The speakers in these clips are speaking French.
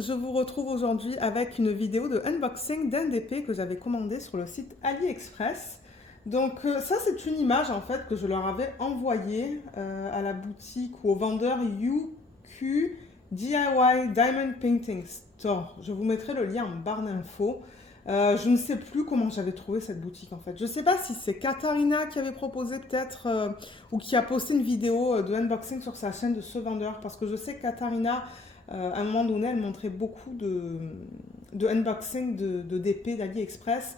je vous retrouve aujourd'hui avec une vidéo de unboxing d'un DP que j'avais commandé sur le site AliExpress. Donc ça c'est une image en fait que je leur avais envoyée à la boutique ou au vendeur UQ DIY Diamond Painting Store. Je vous mettrai le lien en barre d'infos. Je ne sais plus comment j'avais trouvé cette boutique en fait. Je ne sais pas si c'est Katharina qui avait proposé peut-être ou qui a posté une vidéo de unboxing sur sa chaîne de ce vendeur, parce que je sais que Katharina, à un moment donné, elle montrait beaucoup de unboxing de DP d'AliExpress,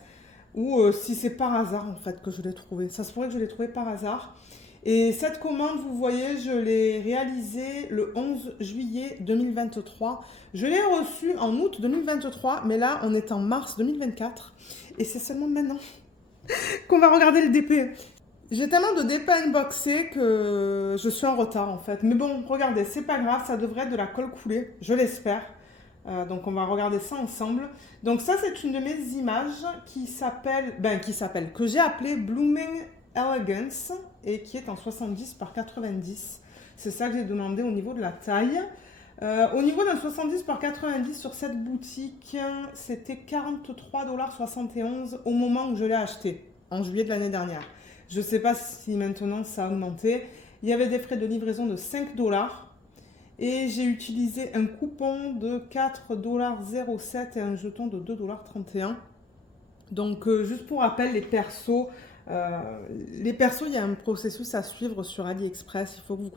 ou si c'est par hasard en fait que je l'ai trouvé. Ça se pourrait que je l'ai trouvé par hasard. Et cette commande, vous voyez, je l'ai réalisée le 11 juillet 2023. Je l'ai reçue en août 2023, mais là, on est en mars 2024. Et c'est seulement maintenant qu'on va regarder le DP. J'ai tellement de DP unboxés que je suis en retard en fait. Mais bon, regardez, c'est pas grave, ça devrait être de la colle coulée, je l'espère. Donc on va regarder ça ensemble. Donc ça, c'est une de mes images que j'ai appelée Blooming Elegance et qui est en 70 par 90. C'est ça que j'ai demandé au niveau de la taille. Au niveau d'un 70 par 90 sur cette boutique, c'était 43,71 $ au moment où je l'ai acheté, en juillet de l'année dernière. Je ne sais pas si maintenant ça a augmenté. Il y avait des frais de livraison de 5 $ et j'ai utilisé un coupon de 4,07 $ et un jeton de 2,31 $. Donc juste pour rappel, les persos, il y a un processus à suivre sur AliExpress. Il faut que vous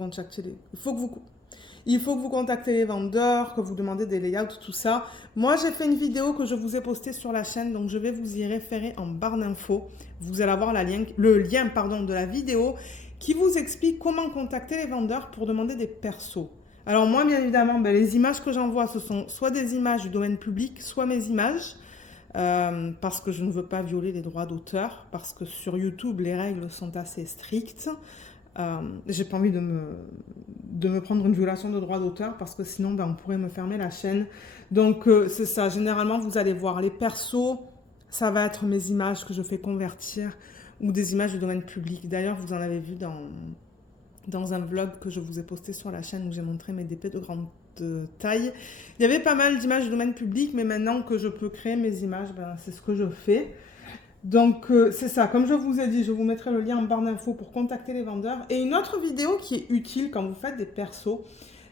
contactez les vendeurs, que vous demandez des layouts, tout ça. Moi, j'ai fait une vidéo que je vous ai postée sur la chaîne, donc je vais vous y référer en barre d'infos. Vous allez avoir le lien de la vidéo qui vous explique comment contacter les vendeurs pour demander des persos. Alors moi, bien évidemment, les images que j'envoie, ce sont soit des images du domaine public, soit mes images. Parce que je ne veux pas violer les droits d'auteur, parce que sur YouTube, les règles sont assez strictes. J'ai pas envie de me prendre une violation de droits d'auteur, parce que sinon, on pourrait me fermer la chaîne. Donc, c'est ça. Généralement, vous allez voir les persos, ça va être mes images que je fais convertir, ou des images du domaine public. D'ailleurs, vous en avez vu dans un vlog que je vous ai posté sur la chaîne où j'ai montré mes DP de grande taille. Il y avait pas mal d'images du domaine public, mais maintenant que je peux créer mes images, c'est ce que je fais. Donc c'est ça, comme je vous ai dit, je vous mettrai le lien en barre d'infos pour contacter les vendeurs. Et une autre vidéo qui est utile quand vous faites des persos,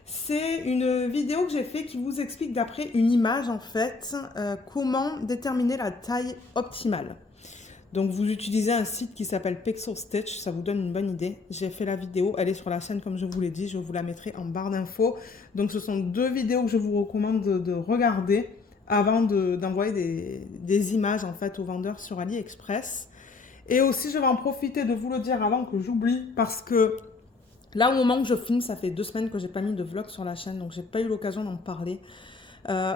c'est une vidéo que j'ai fait qui vous explique d'après une image en fait, comment déterminer la taille optimale. Donc vous utilisez un site qui s'appelle Pixel Stitch, ça vous donne une bonne idée. J'ai fait la vidéo, elle est sur la chaîne comme je vous l'ai dit, je vous la mettrai en barre d'infos. Donc ce sont deux vidéos que je vous recommande de regarder avant d'envoyer des images en fait aux vendeurs sur AliExpress. Et aussi je vais en profiter de vous le dire avant que j'oublie, parce que là au moment où je filme, ça fait 2 semaines que j'ai pas mis de vlog sur la chaîne, donc j'ai pas eu l'occasion d'en parler.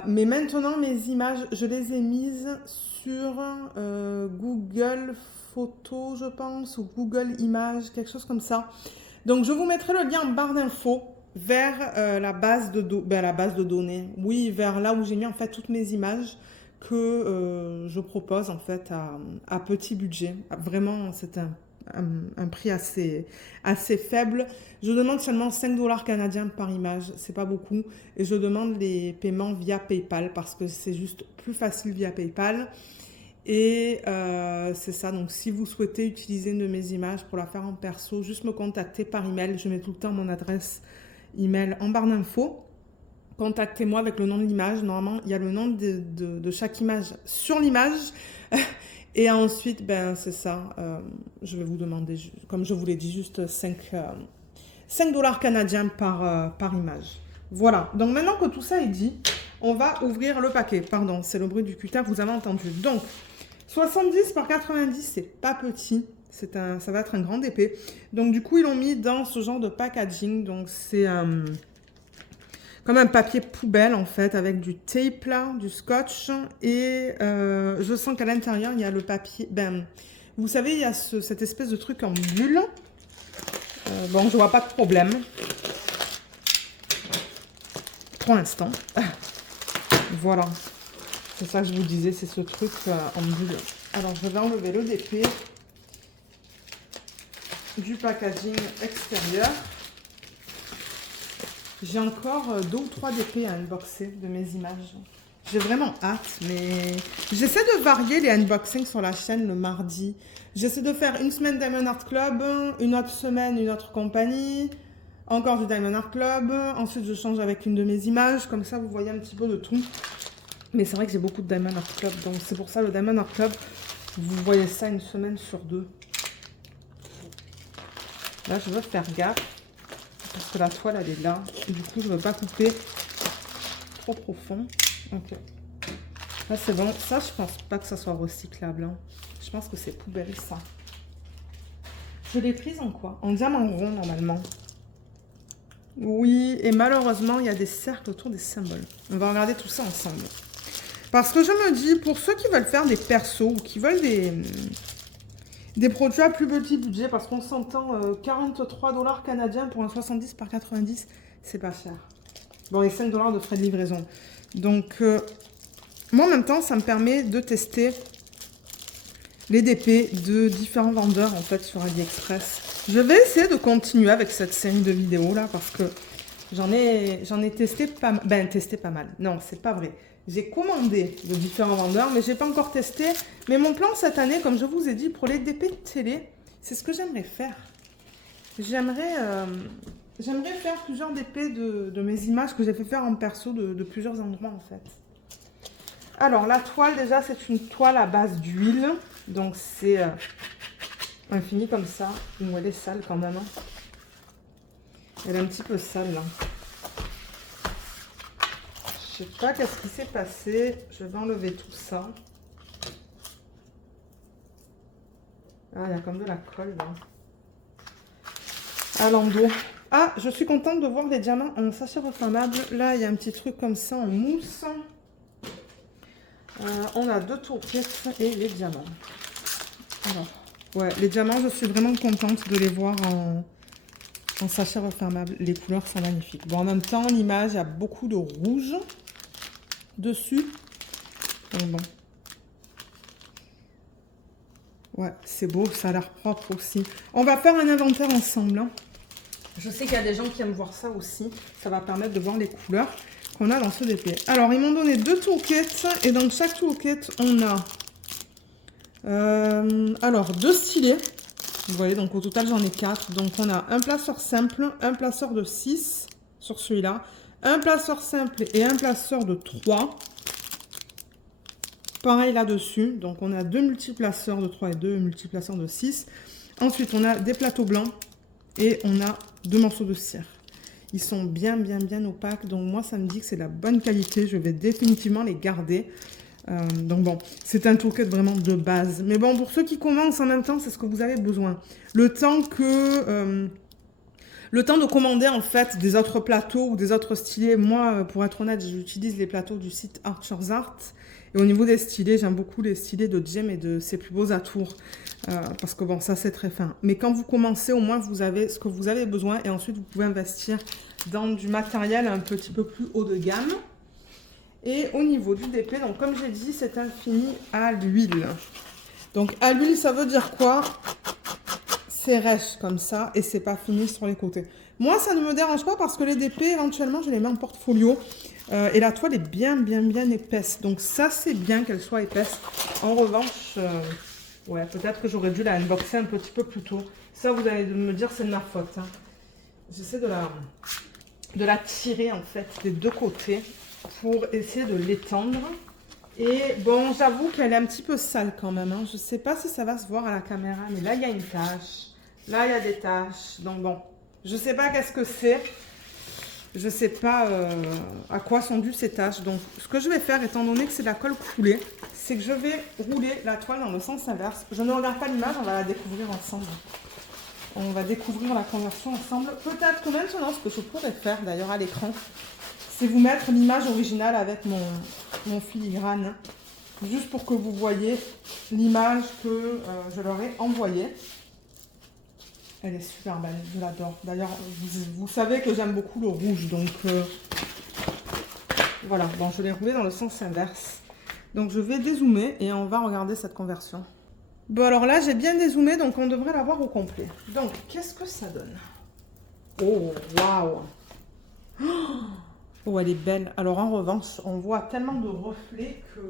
Mais maintenant, mes images, je les ai mises sur Google Photos, je pense, ou Google Images, quelque chose comme ça. Donc, je vous mettrai le lien en barre d'infos vers la base de données. Oui, vers là où j'ai mis en fait toutes mes images que je propose en fait à petit budget. Vraiment, c'est un prix assez faible. Je demande seulement 5 $ canadiens par image, c'est pas beaucoup. Et je demande les paiements via PayPal parce que c'est juste plus facile via PayPal. Et c'est ça, donc si vous souhaitez utiliser une de mes images pour la faire en perso, juste me contacter par email. Je mets tout le temps mon adresse email en barre d'infos. Contactez-moi avec le nom de l'image. Normalement, il y a le nom de chaque image sur l'image. Et ensuite, c'est ça, je vais vous demander, comme je vous l'ai dit, juste 5 $ canadiens par image. Voilà, donc maintenant que tout ça est dit, on va ouvrir le paquet. Pardon, c'est le bruit du cutter, vous avez entendu. Donc, 70 par 90, c'est pas petit, ça va être un grand DP. Donc du coup, ils l'ont mis dans ce genre de packaging, donc c'est comme un papier poubelle en fait, avec du tape là, du scotch, et je sens qu'à l'intérieur il y a le papier, vous savez, il y a cette espèce de truc en bulle. Bon, je vois pas de problème pour l'instant. Voilà, c'est ça que je vous disais, c'est ce truc en bulle. Alors je vais enlever le DP du packaging extérieur. J'ai encore 2 ou 3 DP à unboxer de mes images. J'ai vraiment hâte, mais j'essaie de varier les unboxings sur la chaîne le mardi. J'essaie de faire une semaine Diamond Art Club, une autre semaine une autre compagnie, encore du Diamond Art Club. Ensuite, je change avec une de mes images, comme ça vous voyez un petit peu de tout. Mais c'est vrai que j'ai beaucoup de Diamond Art Club, donc c'est pour ça le Diamond Art Club, vous voyez ça une semaine sur 2. Là, je veux faire gaffe, parce que la toile, elle est là. Et du coup, je ne veux pas couper trop profond. Ok. Là, c'est bon. Ça, je pense pas que ça soit recyclable. Hein. Je pense que c'est poubelle, ça. Je l'ai prise en quoi? En diamant rond, normalement. Oui, et malheureusement, il y a des cercles autour des symboles. On va regarder tout ça ensemble. Parce que je me dis, pour ceux qui veulent faire des persos ou qui veulent des produits à plus petit budget, parce qu'on s'entend 43 $ canadiens pour un 70 par 90, c'est pas cher. Bon, et 5 $ de frais de livraison. Donc, moi, en même temps, ça me permet de tester les DP de différents vendeurs, en fait, sur AliExpress. Je vais essayer de continuer avec cette série de vidéos, là, parce que j'en ai testé pas mal. Ben, testé pas mal. Non, c'est pas vrai. J'ai commandé de différents vendeurs, mais je n'ai pas encore testé. Mais mon plan cette année, comme je vous ai dit, pour les DP de télé, c'est ce que j'aimerais faire. J'aimerais faire plusieurs DP de mes images que j'ai fait faire en perso de plusieurs endroits, en fait. Alors, la toile, déjà, c'est une toile à base d'huile. Donc, c'est infini comme ça. Bon, elle est sale quand même. Hein. Elle est un petit peu sale, là. Je sais pas qu'est-ce qui s'est passé. Je vais enlever tout ça. Ah, il y a comme de la colle, là. À l'endos. Ah, je suis contente de voir les diamants en sachet refermable. Là, il y a un petit truc comme ça en mousse. On a 2 tourquettes et les diamants. Alors, ouais, les diamants, je suis vraiment contente de les voir en sachet refermable. Les couleurs sont magnifiques. Bon, en même temps, l'image, il y a beaucoup de rouge dessus. Donc, bon. Ouais, c'est beau, ça a l'air propre aussi. On va faire un inventaire ensemble. Hein. Je sais qu'il y a des gens qui aiment voir ça aussi. Ça va permettre de voir les couleurs qu'on a dans ce DP. Alors, ils m'ont donné 2 toolkits. Et dans chaque toolkit, on a... alors, 2 stylets. Vous voyez, donc au total, j'en ai 4. Donc, on a un placeur simple, un placeur de 6 sur celui-là. Un placeur simple et un placeur de 3. Pareil là-dessus. Donc, on a 2 multiplaceurs de 3 et 2 multiplaceurs de 6. Ensuite, on a des plateaux blancs et on a 2 morceaux de cire. Ils sont bien opaques. Donc, moi, ça me dit que c'est de la bonne qualité. Je vais définitivement les garder. Donc, bon, c'est un toolkit vraiment de base. Mais bon, pour ceux qui commencent en même temps, c'est ce que vous avez besoin. Le temps de commander, en fait, des autres plateaux ou des autres stylets. Moi, pour être honnête, j'utilise les plateaux du site Archer's Art. Et au niveau des stylets, j'aime beaucoup les stylets de Jem et de ses plus beaux atours. Parce que bon, ça c'est très fin. Mais quand vous commencez, au moins vous avez ce que vous avez besoin. Et ensuite, vous pouvez investir dans du matériel un petit peu plus haut de gamme. Et au niveau du DP, donc comme j'ai dit, c'est un fini à l'huile. Donc à l'huile, ça veut dire quoi? C'est rêche comme ça et c'est pas fini sur les côtés. Moi, ça ne me dérange pas parce que les DP, éventuellement, je les mets en portfolio. Et la toile est bien épaisse. Donc ça, c'est bien qu'elle soit épaisse. En revanche, ouais, peut-être que j'aurais dû la unboxer un petit peu plus tôt. Ça, vous allez me dire, c'est de ma faute. Hein. J'essaie de la tirer, en fait, des 2 côtés pour essayer de l'étendre. Et bon, j'avoue qu'elle est un petit peu sale quand même. Hein. Je ne sais pas si ça va se voir à la caméra, mais là, il y a une tache. Là, il y a des taches. Donc bon, je ne sais pas qu'est-ce que c'est. Je ne sais pas à quoi sont dues ces taches. Donc, ce que je vais faire, étant donné que c'est de la colle coulée, c'est que je vais rouler la toile dans le sens inverse. Je ne regarde pas l'image, on va la découvrir ensemble. On va découvrir la conversion ensemble. Peut-être que maintenant, ce que je pourrais faire d'ailleurs à l'écran, c'est vous mettre l'image originale avec mon filigrane. Juste pour que vous voyez l'image que je leur ai envoyée. Elle est super belle, je l'adore. D'ailleurs, vous savez que j'aime beaucoup le rouge, donc voilà. Bon, je l'ai roulé dans le sens inverse. Donc, je vais dézoomer et on va regarder cette conversion. Bon, alors là, j'ai bien dézoomé, donc on devrait l'avoir au complet. Donc, qu'est-ce que ça donne? Oh, waouh! Oh, elle est belle. Alors en revanche, on voit tellement de reflets que...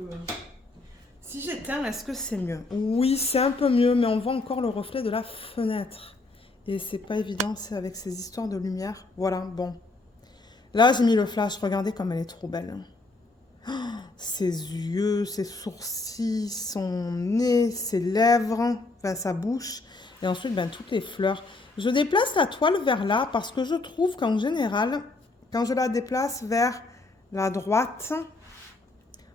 Si j'éteins, est-ce que c'est mieux? Oui, c'est un peu mieux, mais on voit encore le reflet de la fenêtre. Et c'est pas évident, c'est avec ces histoires de lumière. Voilà, bon. Là, j'ai mis le flash. Regardez comme elle est trop belle. Ses yeux, ses sourcils, son nez, ses lèvres, enfin sa bouche. Et ensuite, ben, toutes les fleurs. Je déplace la toile vers là parce que je trouve qu'en général, quand je la déplace vers la droite,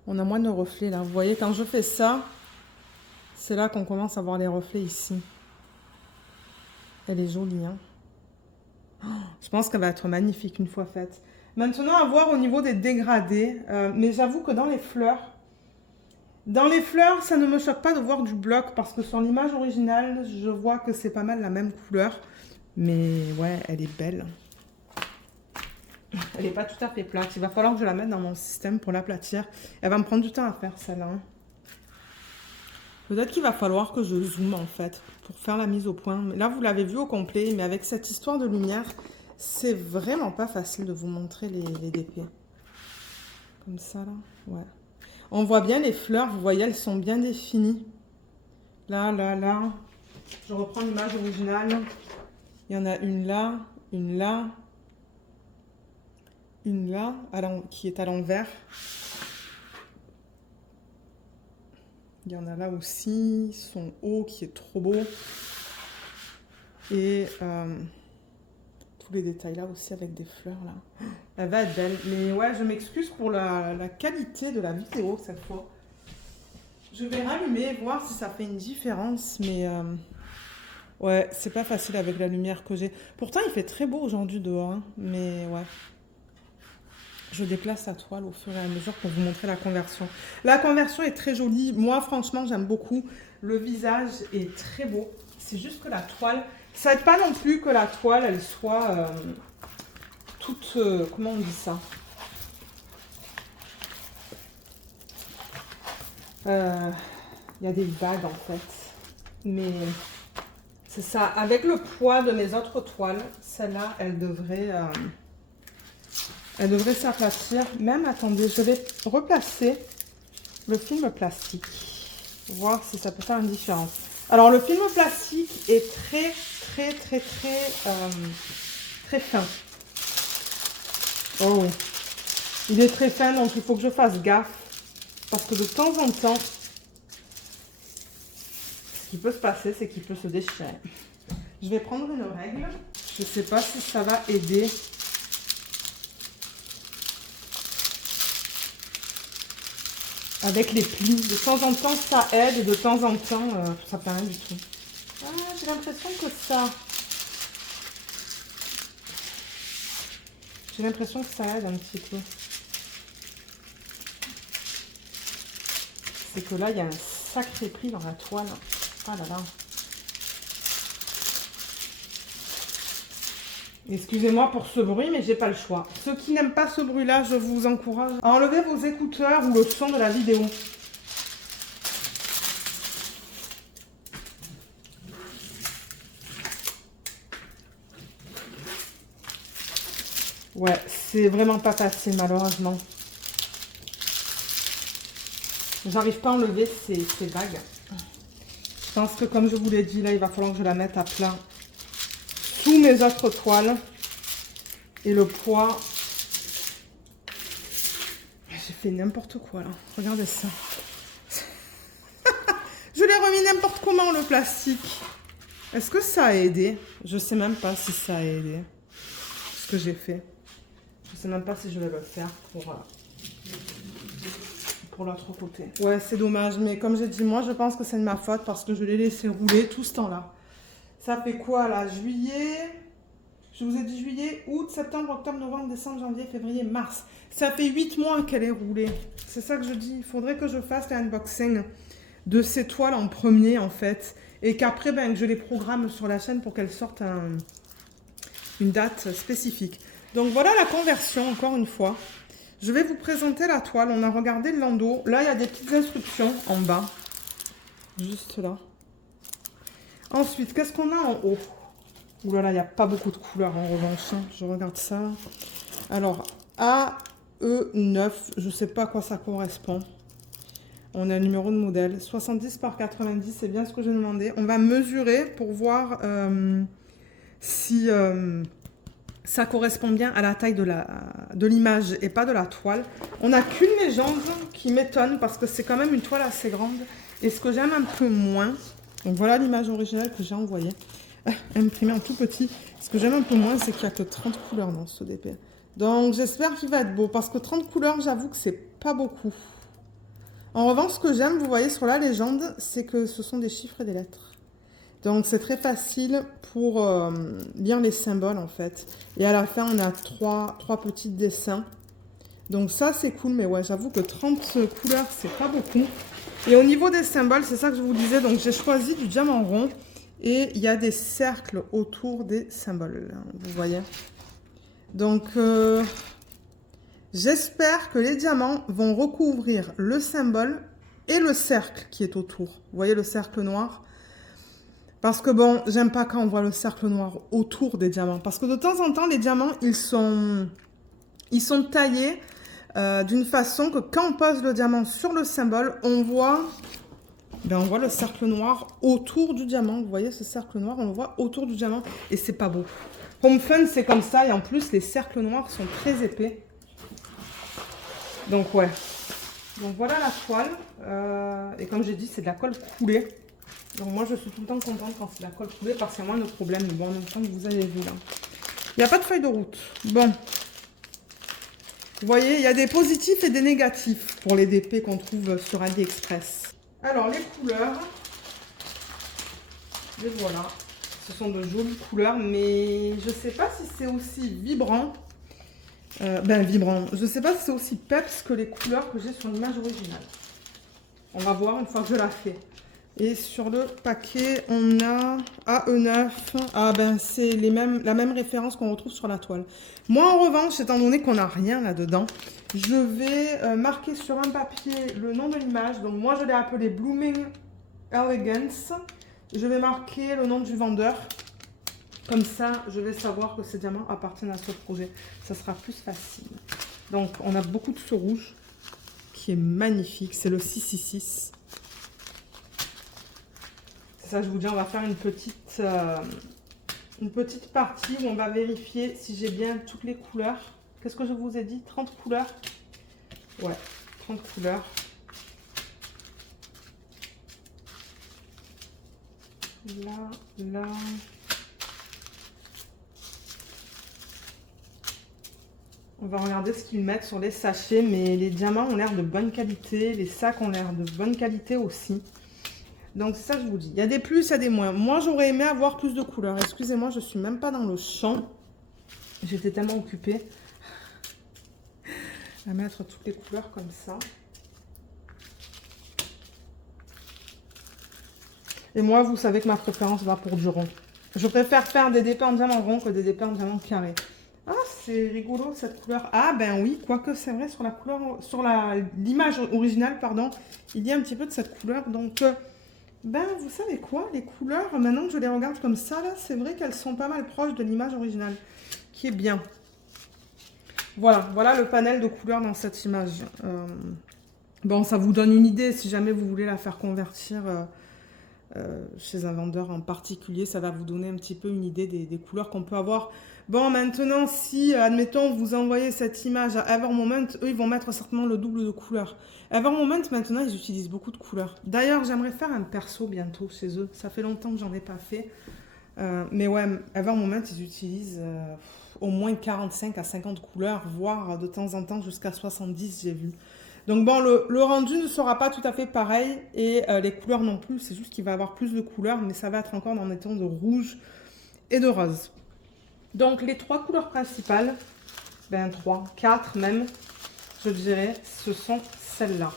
on a moins de reflets là. Vous voyez, quand je fais ça, c'est là qu'on commence à voir les reflets ici. Elle est jolie, hein? Je pense qu'elle va être magnifique une fois faite. Maintenant, à voir au niveau des dégradés. Mais j'avoue que dans les fleurs, ça ne me choque pas de voir du bloc parce que sur l'image originale, je vois que c'est pas mal la même couleur. Mais ouais, elle est belle. Elle n'est pas tout à fait plate. Il va falloir que je la mette dans mon système pour l'aplatir. Elle va me prendre du temps à faire celle-là. Peut-être qu'il va falloir que je zoome en fait pour faire la mise au point. Mais là, vous l'avez vu au complet, mais avec cette histoire de lumière, c'est vraiment pas facile de vous montrer les DP. Comme ça, là. Ouais. On voit bien les fleurs, vous voyez, elles sont bien définies. Là, là, là. Je reprends l'image originale. Il y en a une là, une là, une là, qui est à l'envers. Il y en a là aussi, son haut qui est trop beau. Et tous les détails là aussi avec des fleurs là. Elle va être belle. Mais ouais, je m'excuse pour la qualité de la vidéo cette fois. Je vais rallumer, voir si ça fait une différence. Mais ouais, c'est pas facile avec la lumière que j'ai. Pourtant, il fait très beau aujourd'hui dehors. Hein, mais ouais. Je déplace la toile au fur et à mesure pour vous montrer la conversion. La conversion est très jolie. Moi, franchement, j'aime beaucoup. Le visage est très beau. C'est juste que la toile... Ça n'aide pas non plus que la toile, elle soit toute... comment on dit ça? Il y a des vagues, en fait. Mais c'est ça. Avec le poids de mes autres toiles, celle-là, elle devrait... Elle devrait s'aplatir. Même, attendez, je vais replacer le film plastique. Voir si ça peut faire une différence. Alors, le film plastique est très fin. Oh. Il est très fin, donc il faut que je fasse gaffe. Parce que de temps en temps, ce qui peut se passer, c'est qu'il peut se déchirer. Je vais prendre une règle. Je ne sais pas si ça va aider. Avec les plis. De temps en temps, ça aide et de temps en temps, ça fait rien du tout. Ah, j'ai l'impression que ça... J'ai l'impression que ça aide un petit peu. C'est que là, il y a un sacré pli dans la toile. Oh là là. Excusez-moi pour ce bruit, mais j'ai pas le choix. Ceux qui n'aiment pas ce bruit-là, je vous encourage à enlever vos écouteurs ou le son de la vidéo. Ouais, c'est vraiment pas facile, malheureusement. J'arrive pas à enlever ces vagues. Je pense que, comme je vous l'ai dit, là, il va falloir que je la mette à plat sous mes autres toiles. Et le poids... J'ai fait n'importe quoi, là. Regardez ça. Je l'ai remis n'importe comment, le plastique. Est-ce que ça a aidé? Je sais même pas si ça a aidé. Ce que j'ai fait. Je sais même pas si je vais le faire pour l'autre côté. Ouais, c'est dommage. Mais comme j'ai dit, moi, je pense que c'est de ma faute parce que je l'ai laissé rouler tout ce temps-là. Ça fait quoi, là? Juillet... Je vous ai dit juillet, août, septembre, octobre, novembre, décembre, janvier, février, mars. Ça fait 8 mois qu'elle est roulée. C'est ça que je dis. Il faudrait que je fasse l'unboxing de ces toiles en premier, en fait. Et qu'après, ben, que je les programme sur la chaîne pour qu'elles sortent une date spécifique. Donc voilà la conversion, encore une fois. Je vais vous présenter la toile. On a regardé le landau. Là, il y a des petites instructions en bas. Juste là. Ensuite, qu'est-ce qu'on a en haut? Ouh là là, il n'y a pas beaucoup de couleurs en revanche. Je regarde ça. Alors, AE9, je ne sais pas à quoi ça correspond. On a un numéro de modèle, 70 par 90, c'est bien ce que j'ai demandé. On va mesurer pour voir si ça correspond bien à la taille de l'image et pas de la toile. On n'a qu'une légende qui m'étonne parce que c'est quand même une toile assez grande. Et ce que j'aime un peu moins, donc voilà l'image originale que j'ai envoyée, imprimée en tout petit. Ce que j'aime un peu moins, c'est qu'il n'y a que 30 couleurs dans ce DP. Donc j'espère qu'il va être beau parce que 30 couleurs, j'avoue que c'est pas beaucoup. En revanche, ce que j'aime, vous voyez sur la légende, c'est que ce sont des chiffres et des lettres. Donc c'est très facile pour lire les symboles en fait. Et à la fin, on a trois petits dessins. Donc ça, c'est cool, mais ouais, j'avoue que 30 couleurs, c'est pas beaucoup. Et au niveau des symboles, c'est ça que je vous disais, donc j'ai choisi du diamant rond. Et il y a des cercles autour des symboles, là, vous voyez. Donc... j'espère que les diamants vont recouvrir le symbole et le cercle qui est autour. Vous voyez le cercle noir? Parce que bon, j'aime pas quand on voit le cercle noir autour des diamants. Parce que de temps en temps, les diamants, ils sont taillés d'une façon que quand on pose le diamant sur le symbole, on voit le cercle noir autour du diamant. Vous voyez ce cercle noir, on le voit autour du diamant. Et c'est pas beau. Home Fun, c'est comme ça. Et en plus, les cercles noirs sont très épais. Donc ouais, donc voilà la toile, et comme j'ai dit, c'est de la colle coulée. Donc moi je suis tout le temps contente quand c'est de la colle coulée parce qu'il y a moins de problèmes. Bon, en même temps que vous avez vu là, il n'y a pas de feuille de route. Bon, vous voyez, il y a des positifs et des négatifs pour les DP qu'on trouve sur AliExpress. Alors les couleurs, les voilà, ce sont de jolies couleurs, mais je ne sais pas si c'est aussi vibrant. Vibrant. Je ne sais pas si c'est aussi peps que les couleurs que j'ai sur l'image originale. On va voir une fois que je la fais. Et sur le paquet, on a AE9. Ah ben, c'est la même référence qu'on retrouve sur la toile. Moi, en revanche, étant donné qu'on n'a rien là-dedans, je vais marquer sur un papier le nom de l'image. Donc moi, je l'ai appelé Blooming Elegance. Je vais marquer le nom du vendeur. Comme ça, je vais savoir que ces diamants appartiennent à ce projet. Ça sera plus facile. Donc, on a beaucoup de ce rouge qui est magnifique. C'est le 666. C'est ça, je vous dis, on va faire une petite partie où on va vérifier si j'ai bien toutes les couleurs. Qu'est-ce que je vous ai dit? 30 couleurs? Ouais, 30 couleurs. Là. On va regarder ce qu'ils mettent sur les sachets, mais les diamants ont l'air de bonne qualité, les sacs ont l'air de bonne qualité aussi. Donc c'est ça que je vous dis. Il y a des plus, il y a des moins. Moi, j'aurais aimé avoir plus de couleurs. Excusez-moi, je ne suis même pas dans le champ. J'étais tellement occupée à mettre toutes les couleurs comme ça. Et moi, vous savez que ma préférence va pour du rond. Je préfère faire des DP en diamant rond que des DP en diamant carré. Ah, c'est rigolo cette couleur. Ah, ben oui, quoique c'est vrai, sur la couleur, sur l'image originale, pardon, il y a un petit peu de cette couleur. Donc, ben, vous savez quoi, les couleurs, maintenant que je les regarde comme ça, là, c'est vrai qu'elles sont pas mal proches de l'image originale, qui est bien. Voilà le panel de couleurs dans cette image. Bon, ça vous donne une idée, si jamais vous voulez la faire convertir chez un vendeur en particulier, ça va vous donner un petit peu une idée des couleurs qu'on peut avoir. Bon, maintenant, si, admettons, vous envoyez cette image à Evermoment, eux, ils vont mettre certainement le double de couleurs. Evermoment, maintenant, ils utilisent beaucoup de couleurs. D'ailleurs, j'aimerais faire un perso bientôt chez eux. Ça fait longtemps que j'en ai pas fait. Mais ouais, Evermoment, ils utilisent au moins 45 à 50 couleurs, voire de temps en temps jusqu'à 70, j'ai vu. Donc bon, le rendu ne sera pas tout à fait pareil et les couleurs non plus. C'est juste qu'il va y avoir plus de couleurs, mais ça va être encore dans des tons de rouge et de rose. Donc les trois couleurs principales, ben 3, 4 même, je dirais, ce sont celles-là.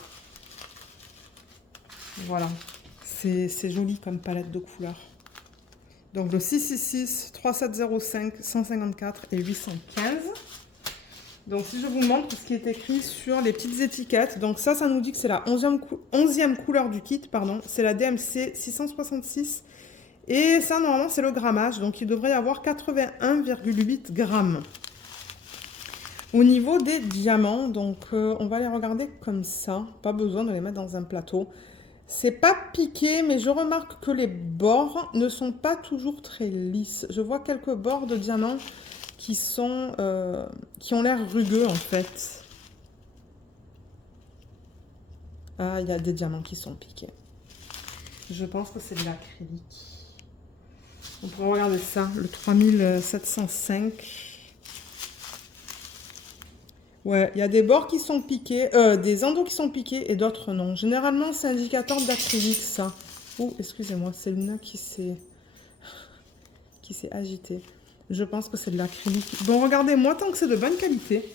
Voilà, c'est joli comme palette de couleurs. Donc le 666, 3705, 154 et 815. Donc si je vous montre ce qui est écrit sur les petites étiquettes, donc ça nous dit que c'est la 11e couleur du kit, pardon, c'est la DMC 666. Et ça, normalement, c'est le grammage. Donc, il devrait y avoir 81,8 grammes. Au niveau des diamants, donc on va les regarder comme ça. Pas besoin de les mettre dans un plateau. C'est pas piqué, mais je remarque que les bords ne sont pas toujours très lisses. Je vois quelques bords de diamants qui ont l'air rugueux en fait. Ah, il y a des diamants qui sont piqués. Je pense que c'est de l'acrylique. On pourrait regarder ça, le 3705. Ouais, il y a des bords qui sont piqués, des endos qui sont piqués et d'autres non. Généralement, c'est indicateur d'acrylique, ça. Oh, excusez-moi, c'est Luna qui s'est agitée. Je pense que c'est de l'acrylique. Bon, regardez, moi, tant que c'est de bonne qualité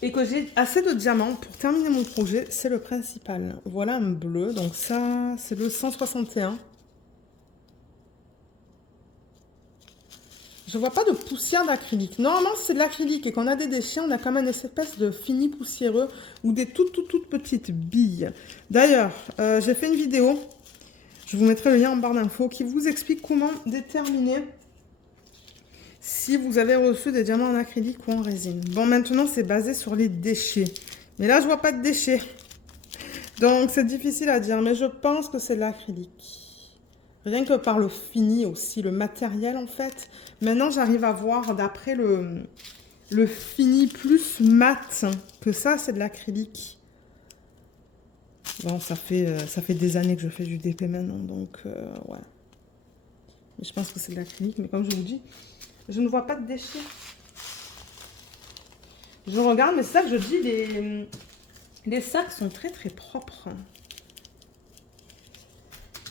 et que j'ai assez de diamants pour terminer mon projet, c'est le principal. Voilà un bleu, donc ça, c'est le 161. Je vois pas de poussière d'acrylique. Normalement, si c'est de l'acrylique et qu'on a des déchets, on a quand même une espèce de fini poussiéreux ou des toutes petites billes. D'ailleurs, j'ai fait une vidéo, je vous mettrai le lien en barre d'infos, qui vous explique comment déterminer si vous avez reçu des diamants en acrylique ou en résine. Bon, maintenant, c'est basé sur les déchets. Mais là, je vois pas de déchets. Donc, c'est difficile à dire, mais je pense que c'est de l'acrylique. Rien que par le fini aussi, le matériel en fait. Maintenant, j'arrive à voir d'après le fini plus mat que ça, c'est de l'acrylique. Bon, ça fait des années que je fais du DP maintenant, donc ouais. Mais je pense que c'est de l'acrylique, mais comme je vous dis, je ne vois pas de déchets. Je regarde, mais c'est ça que je dis, les sacs sont très propres.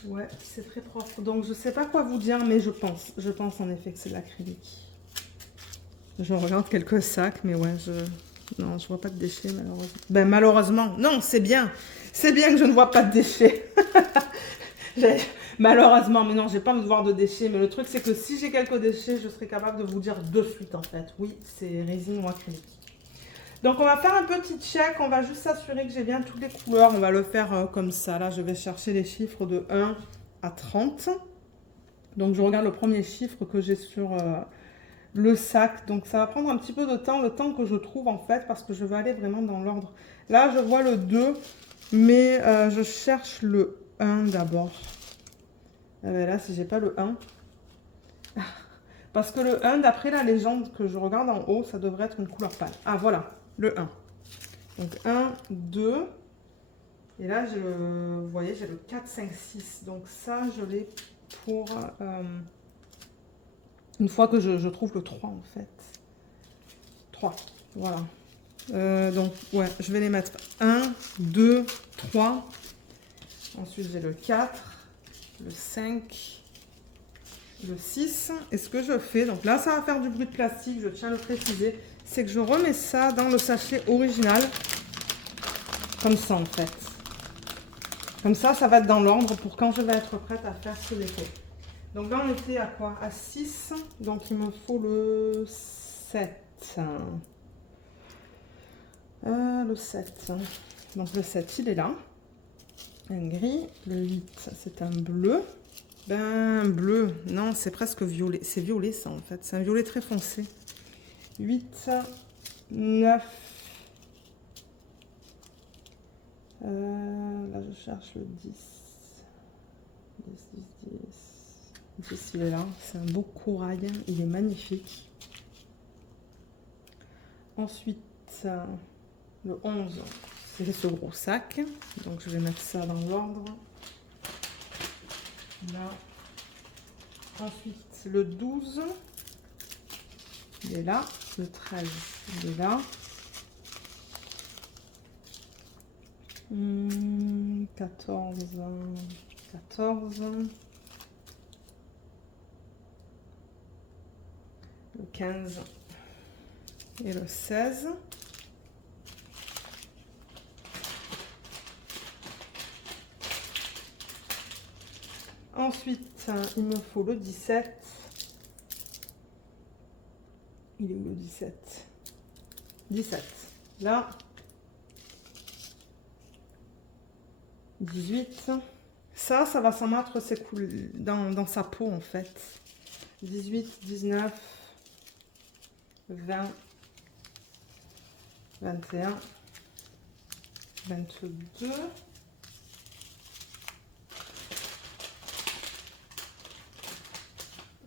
Ouais, c'est très propre. Donc, je sais pas quoi vous dire, mais je pense en effet que c'est de l'acrylique. Je regarde quelques sacs, mais ouais, non, je vois pas de déchets, malheureusement. Ben, malheureusement, non, c'est bien. C'est bien que je ne vois pas de déchets. Malheureusement, mais non, j'ai pas envie de voir de déchets. Mais le truc, c'est que si j'ai quelques déchets, je serai capable de vous dire de suite, en fait. Oui, c'est résine ou acrylique. Donc, on va faire un petit check. On va juste s'assurer que j'ai bien toutes les couleurs. On va le faire comme ça. Là, je vais chercher les chiffres de 1 à 30. Donc, je regarde le premier chiffre que j'ai sur le sac. Donc, ça va prendre un petit peu de temps, le temps que je trouve, en fait, parce que je vais aller vraiment dans l'ordre. Là, je vois le 2, mais je cherche le 1 d'abord. Là, si j'ai pas le 1... Parce que le 1, d'après la légende que je regarde en haut, ça devrait être une couleur pâle. Ah, voilà, le 1. Donc 1, 2. Et là, vous voyez, j'ai le 4, 5, 6. Donc ça, je l'ai pour... une fois que je trouve le 3, en fait. 3, voilà. Donc, ouais, je vais les mettre 1, 2, 3. Ensuite, j'ai le 4, le 5... le 6, et ce que je fais, donc là ça va faire du bruit de plastique, je tiens à le préciser, c'est que je remets ça dans le sachet original, comme ça en fait. Comme ça, ça va être dans l'ordre pour quand je vais être prête à faire ce déco. Donc là on était à quoi? À 6, donc il me faut le 7. Le 7. Donc le 7 il est là. Un gris, le 8 c'est un bleu. Ben, bleu, non, c'est presque violet. C'est violet, ça, en fait. C'est un violet très foncé. 8, 9. Là, je cherche le 10. 10. 10, il est là. C'est un beau corail. Il est magnifique. Ensuite, le 11, c'est ce gros sac. Donc, je vais mettre ça dans l'ordre. Là. Ensuite, le 12, il est là. Le 13, il est là. 14, 14. Le 15 et le 16. Ensuite, il me faut le 17. Il est où le 17? 17. Là. 18. Ça va s'en mettre dans sa peau en fait. 18, 19, 20, 21, 22.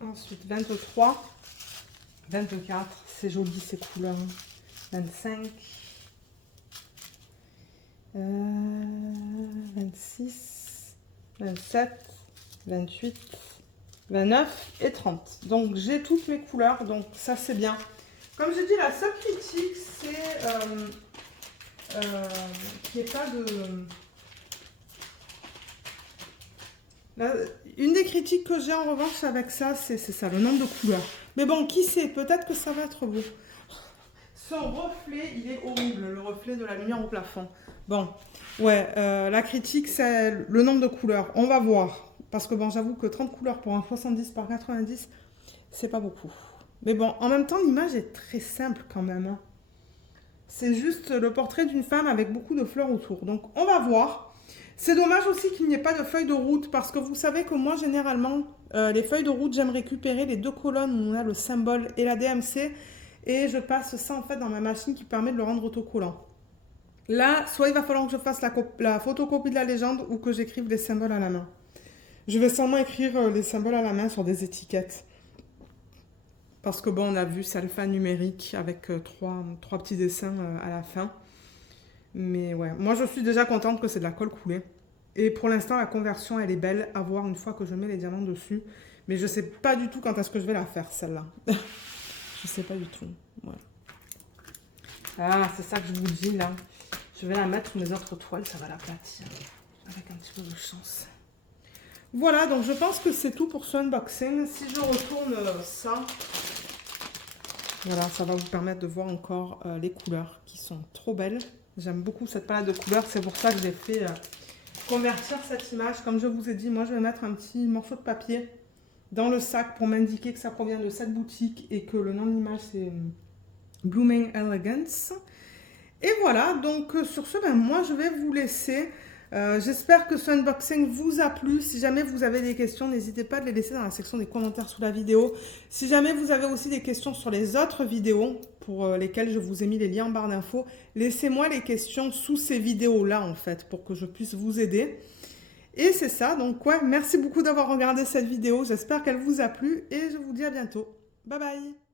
Ensuite, 23, 24, c'est joli ces couleurs. 25, 26, 27, 28, 29 et 30. Donc, j'ai toutes mes couleurs, donc ça, c'est bien. Comme j'ai dit, la seule critique, c'est qu'il n'y ait pas de... Une des critiques que j'ai en revanche avec ça, c'est ça, le nombre de couleurs. Mais bon, qui sait, peut-être que ça va être beau. Son reflet, il est horrible, le reflet de la lumière au plafond. Bon, ouais, la critique, c'est le nombre de couleurs. On va voir. Parce que bon, j'avoue que 30 couleurs pour un 70 par 90, c'est pas beaucoup. Mais bon, en même temps, l'image est très simple quand même. Hein. C'est juste le portrait d'une femme avec beaucoup de fleurs autour. Donc, on va voir. C'est dommage aussi qu'il n'y ait pas de feuilles de route parce que vous savez que moi, généralement, les feuilles de route, j'aime récupérer les deux colonnes où on a le symbole et la DMC et je passe ça en fait dans ma machine qui permet de le rendre autocollant. Là, soit il va falloir que je fasse la photocopie de la légende ou que j'écrive les symboles à la main. Je vais sûrement écrire les symboles à la main sur des étiquettes. Parce que bon, on a vu, c'est alphanumérique avec trois petits dessins à la fin. Mais ouais, moi je suis déjà contente que c'est de la colle coulée. Et pour l'instant, la conversion, elle est belle à voir une fois que je mets les diamants dessus. Mais je sais pas du tout quand est-ce que je vais la faire, celle-là. Je sais pas du tout. Ouais. Ah, c'est ça que je vous dis là. Je vais la mettre sur mes autres toiles, ça va l'aplatir. Avec un petit peu de chance. Voilà, donc je pense que c'est tout pour ce unboxing. Si je retourne ça, voilà, ça va vous permettre de voir encore les couleurs qui sont trop belles. J'aime beaucoup cette palette de couleurs, c'est pour ça que j'ai fait convertir cette image. Comme je vous ai dit, moi je vais mettre un petit morceau de papier dans le sac pour m'indiquer que ça provient de cette boutique et que le nom de l'image c'est Blooming Elegance. Et voilà, donc sur ce, ben, moi je vais vous laisser. J'espère que ce unboxing vous a plu. Si jamais vous avez des questions, n'hésitez pas à les laisser dans la section des commentaires sous la vidéo. Si jamais vous avez aussi des questions sur les autres vidéos pour lesquelles je vous ai mis les liens en barre d'infos, laissez-moi les questions sous ces vidéos-là en fait pour que je puisse vous aider. Et c'est ça, donc ouais, merci beaucoup d'avoir regardé cette vidéo. J'espère qu'elle vous a plu et je vous dis à bientôt. Bye bye!